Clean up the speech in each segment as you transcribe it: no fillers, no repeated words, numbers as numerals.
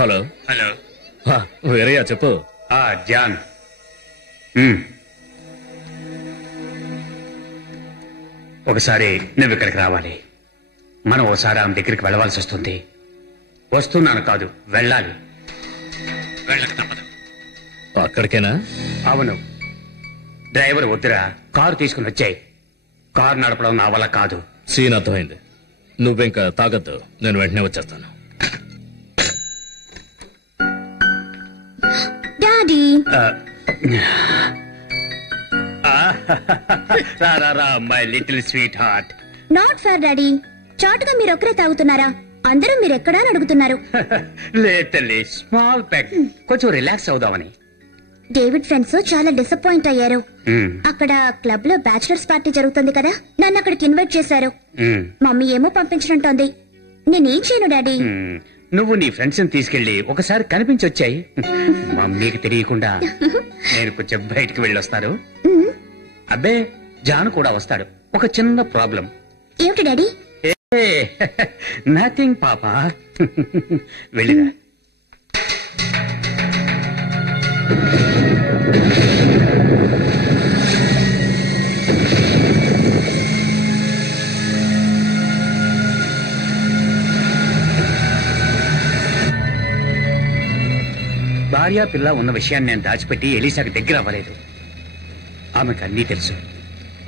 Hello hello. వేరయ్యా చెప్పు. John, ఒకసారి నువ్వు ఇక్కడికి రావాలి. మనం ఓసారి ఆమె దగ్గరికి వెళ్ళవలసి వస్తుంది. వస్తున్నాను కాదు, వెళ్ళాలి. వెళ్ళక తప్పదు. అక్కడికేనా? అవును. డ్రైవర్ వద్దురా, కారు తీసుకుని వచ్చాయి. కారు నడపడం నా వల్ల కాదు. సీన్ అర్థమైంది. నువ్వింకా తాగద్దు, నేను వెంటనే వచ్చేస్తాను. Daddy my little sweet heart. Not fair daddy. చాటుగా మీరు ఒక్కరే తాగుతున్నారా? అందరూ మీరెక్కడా అని అడుగుతున్నారు. లేటల్లీ స్మాల్ ప్యాక్, కొంచెం రిలాక్స్ అవుదామని. డేవిడ్ ఫ్రెండ్స్ చాలా డిసప్పాయింట్ అయ్యారు. అక్కడ క్లబ్ లో బ్యాచిలర్స్ పార్టీ జరుగుతుంది కదా, నన్ను అక్కడికి ఇన్వైట్ చేశారు. మమ్మీ ఏమో పంపించినట్టుంది. నేనేం చేయను డాడీ? నువ్వు నీ ఫ్రెండ్స్ ని తీసుకెళ్లి ఒకసారి కనిపించొచ్చాయి. మమ్మీకి తెలియకుండా నేను కొంచెం బయటికి వెళ్ళొస్తాను. అబ్బే, జాను కూడా వస్తాడు. ఒక చిన్న ప్రాబ్లం. ఏమిటి డాడీ? నథింగ్ పాపా, వెళ్ళిరా. భార్య పిల్ల ఉన్న విషయాన్ని నేను దాచిపెట్టి ఎలీసాకి దగ్గర అవ్వలేదు. ఆమెకు అన్నీ తెలుసు.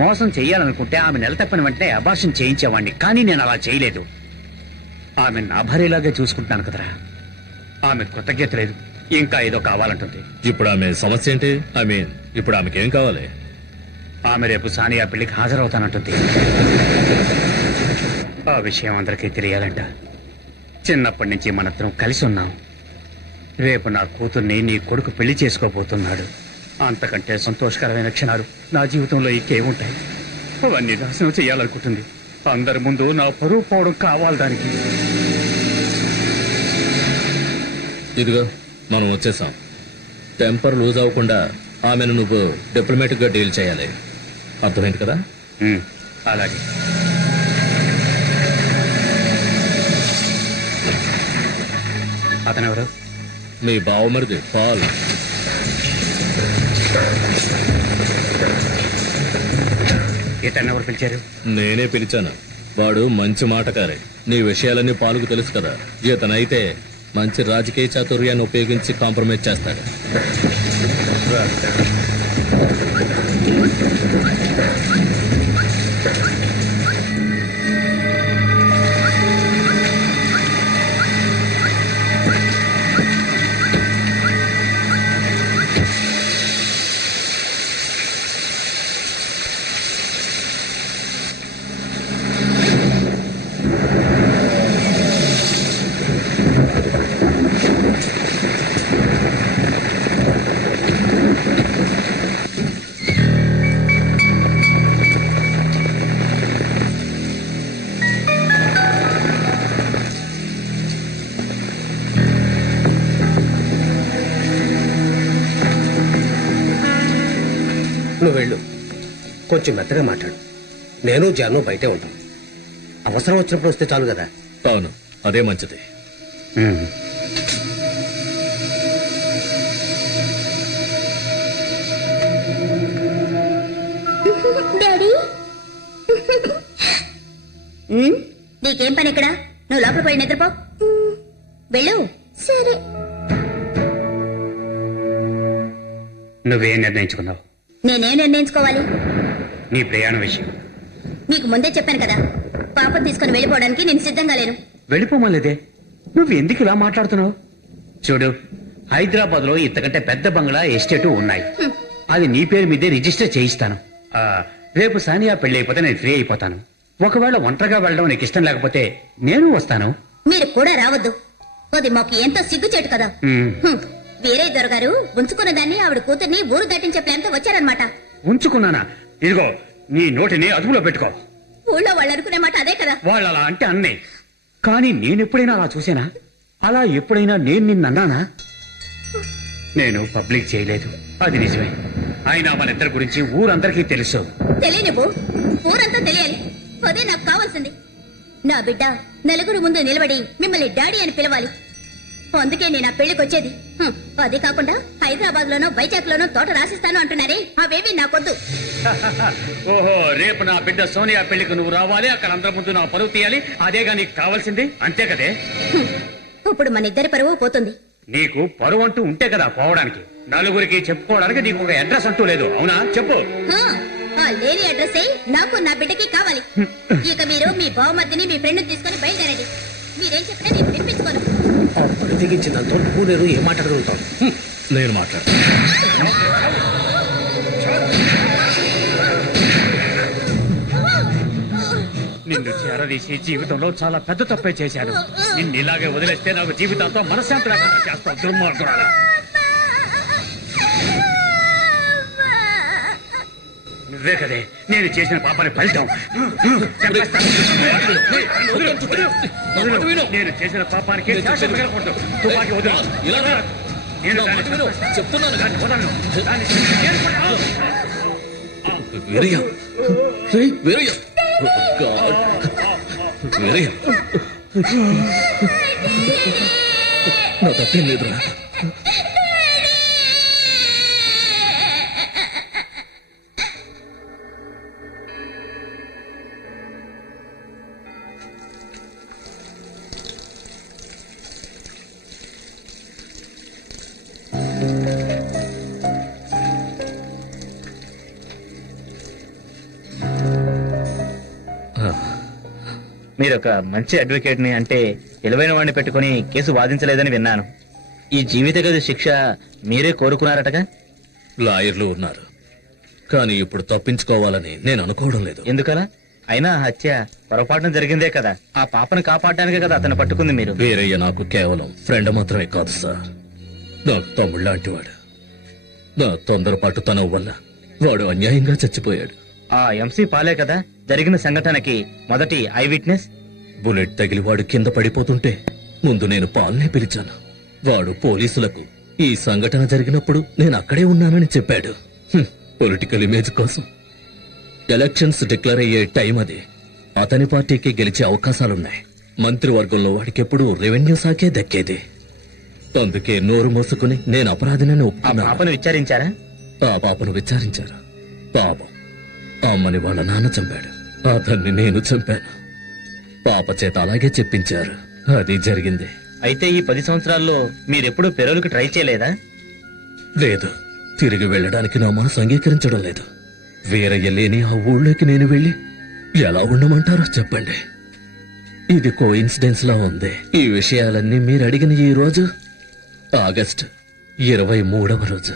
మోసం చెయ్యాలనుకుంటే ఆమె నెల తప్పని వెంటనే అబార్షన్ చేయించేవాడిని, కానీ నేను అలా చేయలేదు. ఆమె నా భార్యలాగే చూసుకుంటున్నాను కదరా. ఆమె కృతజ్ఞత లేదు, ఇంకా ఏదో కావాలంటుంది. ఇప్పుడు ఆమె సమస్య ఏంటి? ఇప్పుడు ఆమెకేం కావాలి? ఆమె రేపు సానియా పెళ్లికి హాజరవుతానంటుంది. ఆ విషయం అందరికీ తెలియాలంట. చిన్నప్పటి నుంచి మనత్రం కలిసి ఉన్నాం. రేపు నా కూతుర్ని నీ కొడుకు పెళ్లి చేసుకోబోతున్నాడు. అంతకంటే సంతోషకరమైన క్షణాలు నా జీవితంలో ఇంకేముంటాయి? అవన్నీ నాశనం చెయ్యాలనుకుంటుంది. అందరి ముందు నా పరువు పోవడం కావాలి దానికి. ఇదిగో మనం వచ్చేసాం. టెంపర్ లూజ్ అవ్వకుండా ఆమెను నువ్వు డిప్లొమాటిక్ గా డీల్ చేయాలి. అర్థమైంది కదా? అలాగే. అతనెవరు? మీ బావమరిది పాల్. ఇతన్నెవరు పిలిచారు? నేనే పిలిచాను. వాడు మంచి మాటకారే. నీ విషయాలన్నీ పాలుకు తెలుసు కదా. ఇతనైతే మంచి రాజకీయ చాతుర్యాన్ని ఉపయోగించి కాంప్రమైజ్ చేస్తాడు. నువ్వు వెళ్ళు, కొంచెం మెత్తగా మాట్లాడు. నేను జాను బయటే ఉంటాం. అవసరం వచ్చినప్పుడు వస్తే చాలు కదా. అవును, అదే మంచిది. డాడీ, నీకేం పని ఇక్కడ? నువ్వు లోపల పోయి నిద్రపో. వెళ్ళు. సరే. నువ్వేం నిర్ణయించుకున్నావు? నేనేం నిర్ణయించుకోవాలి? నీ ప్రయాణ విషయం నీకు ముందే చెప్పాను కదా, పాపం తీసుకుని వెళ్ళిపోవడానికి నేను సిద్ధంగా లేను. వెళ్ళిపోమలేదే. నువ్వు ఎందుకు ఇలా మాట్లాడుతున్నావు? చూడు, హైదరాబాద్ లో ఇంతకంటే పెద్ద బంగ్లా ఎస్టేటు ఉన్నాయి. అది నీ పేరు మీదే రిజిస్టర్ చేయిస్తాను. రేపు సానియా పెళ్లి అయిపోతే నేను ఫ్రీ అయిపోతాను. ఒకవేళ ఒంటరిగా వెళ్ళడం నీకు ఇష్టం లేకపోతే నేను వస్తాను. మీరు కూడా రావద్దు. అది మాకు ఎంతో సిగ్గుచేటు కదా. వేరే దొరగారు ఉంచుకున్న దాన్ని ఆవిడ కూతుర్ని ఊరు దాటించే ప్లాన్ తో వచ్చారనమాట. ఉంచుకున్నానా? ఇదిగో నీ నోటిని అదుపులో పెట్టుకో. ఊళ్ళో వాళ్ళు అనుకునే మాట అదే కదా. వాళ్ళు అలా అంటే అన్నే, కానీ నేనెప్పుడైనా అలా చూసానా? అలా ఎప్పుడైనా నేను నిన్నన్నానా? నేను పబ్లిక్ చేయలేదు, అది నిజమే. అయినా మన ఇద్దరి గురించి ఊరందరికీ తెలుసు. తెలియనివ్వు, ఊరంతా తెలియాలి. అదే నాకు కావాల్సింది. నా బిడ్డ నలుగురు ముందు నిలబడి మిమ్మల్ని డాడీ అని పిలవాలి. అందుకే నేను ఆ పెళ్లికి వచ్చేది. అది కాకుండా హైదరాబాద్ లోనో వైజాగ్ లోనో తోట రాసిస్తాను అంటున్నారే, అవేవి నాకొద్దు. ఓహో, రేపు నా బిడ్డ సోనియా పెళ్లికి నువ్వు రావాలి, అక్కడ అందరి ముందు నా పరువు తీయాలి, అదేగా నీకు కావాల్సింది, అంతే కదే? ఇప్పుడు మన ఇద్దరి పరువు పోతుంది. నీకు పరువు అంటూ ఉంటే కదా పోవడానికి, నలుగురికి చెప్పుకోవడానికి నీకు ఒక అడ్రస్ అంటూ లేదు, అవునా? చెప్పు. ఆ లేని అడ్రస్ నాకు నా బిడ్డకి కావాలి. ఇక మీరు మీ బావమర్దిని మీ ఫ్రెండ్ తీసుకుని బయలుదేరండి. మీరేం చెప్తే నేను వినిపించుకోను. తెగించినంత నువ్వు నేను ఏం మాట్లాడగలుగుతావు? నేను మాట్లాడతాను. నిన్ను చేరదీసి జీవితంలో చాలా పెద్ద తప్పే చేశాను. నిన్ను ఇలాగే వదిలేస్తే నాకు జీవితంతో మనశ్శాంతి లేకుండా చేస్తావు, దుర్మార్గురాలా. నువ్వే కదే నేను చేసిన పాపాన్ని ఫలితం. నేను చేసిన పాపానికి తుపాకి వదలను. నేను చెప్తున్నాను. నా తప్పేం లేదురా. మీరొక మంచి అడ్వకేట్ ని, అంటే తెలివైన వాడిని పెట్టుకుని కేసు వాదించలేదని విన్నాను. ఈ జీవిత గది శిక్ష మీరే కోరుకున్నారటగా? లాయర్లు ఉన్నారు, కానీ ఇప్పుడు తప్పించుకోవాలని నేను అనుకోవడం లేదు. ఎందుకలా? అయినా హత్య పొరపాటున జరిగిందే కదా, ఆ పాపను కాపాడడానికే కదా అతను పట్టుకుంది మీరు. వీరయ్య నాకు కేవలం ఫ్రెండ్ మాత్రమే కాదు సార్, నాకు తమ్ముడు లాంటి వాడు. నా తొందరపాటుతనం వల్ల వాడు అన్యాయంగా చచ్చిపోయాడు. ఆ ఎంసీ పాలే కదా జరిగిన సంఘటనకి మొదటి ఐ విట్నెస్. బుల్లెట్ తగిలి వాడు కింద పడిపోతుంటే ముందు నేను పాల్నే పిలిచాను. వాడు పోలీసులకు ఈ సంఘటన జరిగినప్పుడు నేను అక్కడే ఉన్నానని చెప్పాడు. పొలిటికల్ ఇమేజ్ కోసం. ఎలక్షన్స్ డిక్లేర్ అయ్యే టైం అది. అతని పార్టీకి గెలిచే అవకాశాలున్నాయి. మంత్రివర్గంలో వాడికెప్పుడు రెవెన్యూ శాఖే దక్కేది. అందుకే నోరు మోసుకుని నేను అపరాధినని ఒప్పుకున్నా. పాపను విచారించారా? ఆ పాపను విచారించారు. పాపం అమ్మని వాళ్ళ నాన్న చంపాడు, అతన్ని నేను చంపాను. పాప చేత అలాగే చెప్పించారు. అది జరిగింది. అయితే ఈ 10 సంవత్సరాల్లో మీరెప్పుడు పెరోల్కి ట్రై చేయలేదా? లేదు, తిరిగి వెళ్ళడానికి నా మనసు అంగీకరించడం లేదు. వీరయ్య లేని ఆ ఊళ్ళోకి నేను వెళ్ళి ఎలా ఉండమంటారో చెప్పండి. ఇది కోఇన్సిడెన్స్ లా ఉంది. ఈ విషయాలన్నీ మీరు అడిగిన ఈ రోజు ఆగస్టు 23వ రోజు.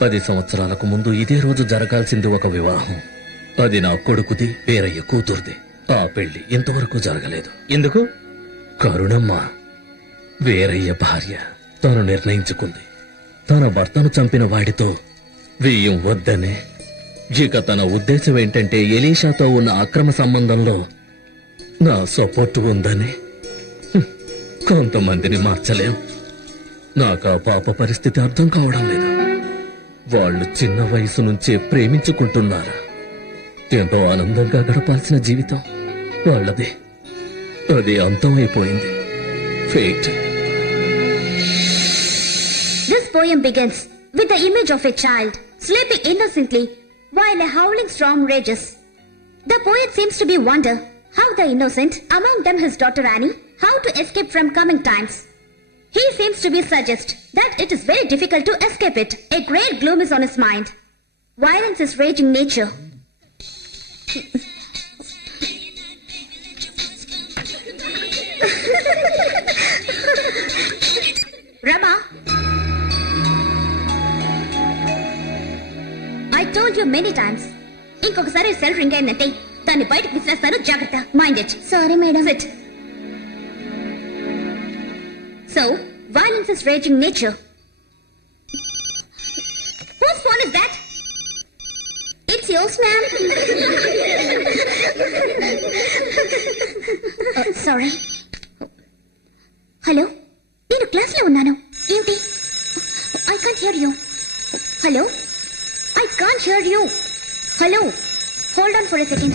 10 సంవత్సరాలకు ముందు ఇదే రోజు జరగాల్సింది ఒక వివాహం. అది నా కొడుకుది, వీరయ్య కూతురుది. ఆ పెళ్లి ఇంతవరకు జరగలేదు. ఎందుకు? కరుణమ్మ, వీరయ్య భార్య, తను నిర్ణయించుకుంది తన భర్తను చంపిన వాడితో వేయం వద్దనే. ఇక తన ఉద్దేశం ఏంటంటే ఎలీషాతో ఉన్న అక్రమ సంబంధంలో నా సపోర్టు ఉందని. కొంతమందిని మార్చలేం. నాకు ఆ పాప పరిస్థితి అర్థం కావడం లేదు. వాళ్ళు చిన్న వయసు నుంచే ప్రేమించుకుంటున్నారు. ఎంతో ఆనందంగా గడపాల్సిన జీవితం వాళ్ళది. అది అంతమైపోయింది. Fate. This poem begins with the image of a child sleeping innocently while a howling storm rages. The poet seems to be wonder how the innocent, among them his daughter Annie, how to escape from coming times. He seems to be suggest that it is very difficult to escape it. A great gloom is on his mind. Violence is raging nature. Rama, I told you many times. ఇంకొకసారి cell ring అయిందంటే దాన్ని బయటకు విసిరేస్తాను, జాగ్రత్త. Mind it. Sorry madam. SIT. So, violence is raging nature. Whose phone is that? It's yours, ma'am. Sorry. Hello? నేను class లో ఉన్నాను. ఏంటి? I can't hear you. Hello? I can't hear you. Hello? Hold on for a second.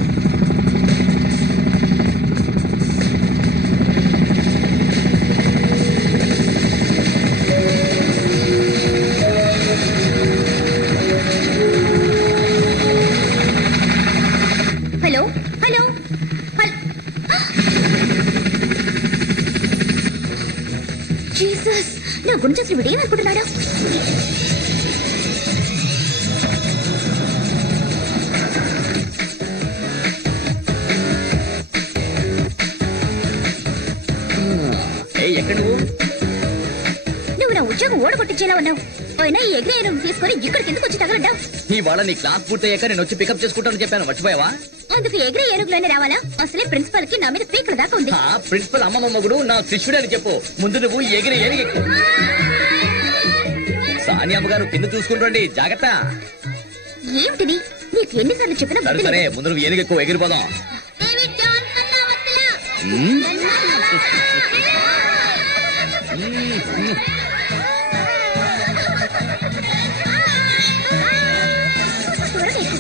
Jesus, నా గురించి అసలు వీడేమనుకుంటున్నాడు? ఎక్కడ నువ్వు నా ఉద్యోగం ఓడగొట్టించేలా ఉన్నావు. అయినా ఈ ఎగిరే ఏనుగు తీసుకుని ఇక్కడికి ఎందుకు వచ్చి తగలడ్డావు? ఇవాళ నీ క్లాస్ పూర్తయ్యాక నేను వచ్చి పికప్ చేసుకుంటానని చెప్పాను, మర్చిపోయావా? అందుకు ఎగిరే ఏనుగులోనే రావాలా? అసలే ప్రిన్సిపల్ కి నా మీద పీకల దాకా ఉంది. ప్రిన్సిపల్ అమ్మమ్మ మొగుడు నా శిష్యుడు అని చెప్పు. ముందు నువ్వు ఎగిరి ఏనుగెక్కు. సానియమ్మ గారు కింద చూసుకుంటండి, జాగ్రత్త. ఏమిటిది? నీకు ఎన్నిసార్లు చెప్పినా సరే సరే, ముందు నువ్వు ఏనుగెక్కు, ఎగిరిపోదాం. త్వరగా ఎక్కు.